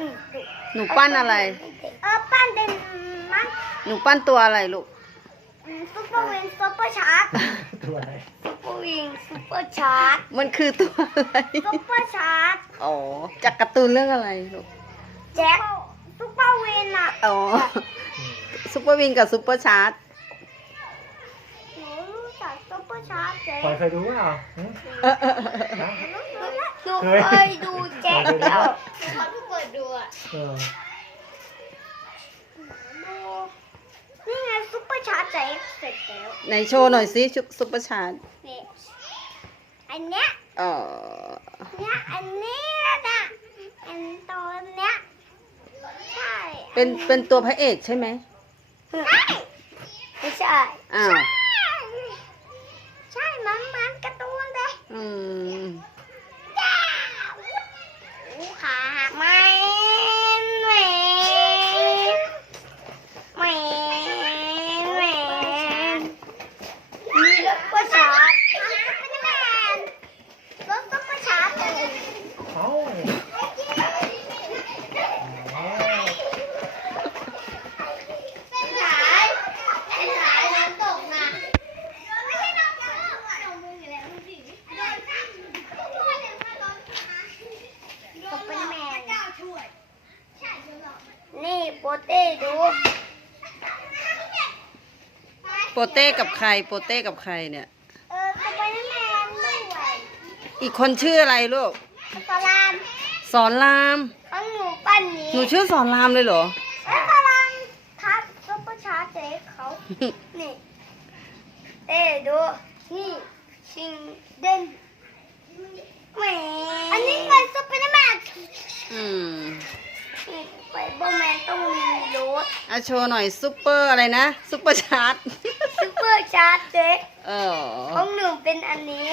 อืมหนูปั้นอะไร เออปั้นเป็นมันหนูปั้นตัวอะไรลูกอืมซุปเปอร์วิงซุปเปอร์ชาร์จตัวอะไรซุปเปอร์วิงซุปเปอร์ชาร์จมันคือตัวอะไร ซุปเปอร์ชาร์จอ๋อ จากการ์ตูนเรื่องอะไรลูก แจ็คซุปเปอร์วินอะอ๋อ ซุปเปอร์วิงกับซุปเปอร์ชาร์จหนูรู้จักซุปเปอร์ชาร์จเจ๊ปอยเคยดูเปล่าหึเออเออเออฮะหนูเคยดูแจ็คแล้วเขาเพิ่งเปิ ดดูอะเออดูนี่ไงซุปเปอร์ชาร์จเจ๊เสร็จแล้วไหนโชว์หน่อยสิชุซุปเปอร์ชาร์จนี่อันเนี้ยอ๋อเนี่ยอันเนี้ยนะอันตัวเนี้ยใช่เป็นเป็นตัวพระเอกใช่ไหมใช่ไม่ใช่อ้าวใช่มันมันการ์ตูนเลยอืมจ้าหูขาหักไม่ไม่ไม่ไม่มีรถประชาร์จไม่ได้แมนรถก็ประชาร์จเลย เอ้าอ๋อ เป็นหลายเป็นหลายน้ำตกนะไม่ใช่น้ำตกเอามืออยู่แล้วมันสิตกเป็นแมนนี่โป เต้ดูโปเต้กับใคร โปเต้กับใครเนี่ย เออตกเป็นแมนด้วยอีกคนชื่ออะไรลูก สลามสอนราม ของหนูปั้นนี้หนูชื่อสอนรามเลยเหรอเอ้ยสลามทับซุปเปอร์ชาร์จเจ๊เขา นี่เอ้ดู นี่ ชิงเด่นแหมอันนี้เป็นซุปเปอร์แมน อาโชว์หน่อยซุปเปอร์อะไรนะซุปเปอร์ชาร์จซุปเปอร์ชาร์จเจ๊เออของหนูเป็นอันนี้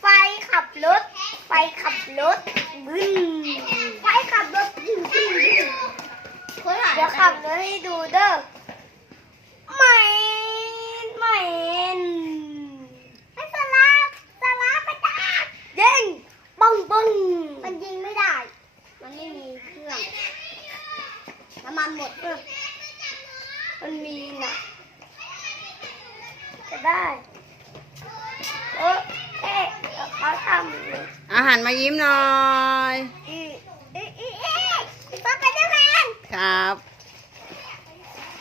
ไฟขับรถ ไฟขับรถบึ้นไฟขับรถบึ้นบึ้นบึ้นเดี๋ยวขับรถให้ดูเด้อไม่ไม่ให้สลาสลาไปจ้ายิงปังปังมันยิงไม่ได้ มันไม่มีเครื่อง น้ำมันหมดเออมันมีน่ะจะได้เออเอ๊ะเขาทำอาหารมายิ้มหน่อยอีอีอีอีก็ไปได้แมนครับ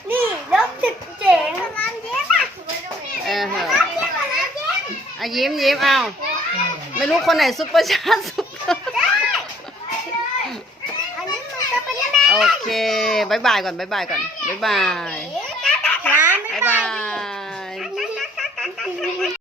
นี่รถติดเจ๋งร้านเย็บอะเออเหอะร้านเย็บร้านเย็บอะยิ้มยิ้มเอาไม่รู้คนไหนซุปเปอร์ชาร์จซุปเปอร์ ได้อันนี้มันก็เป็นแมน โอเคบายบายก่อนบายบายก่อนบายบาย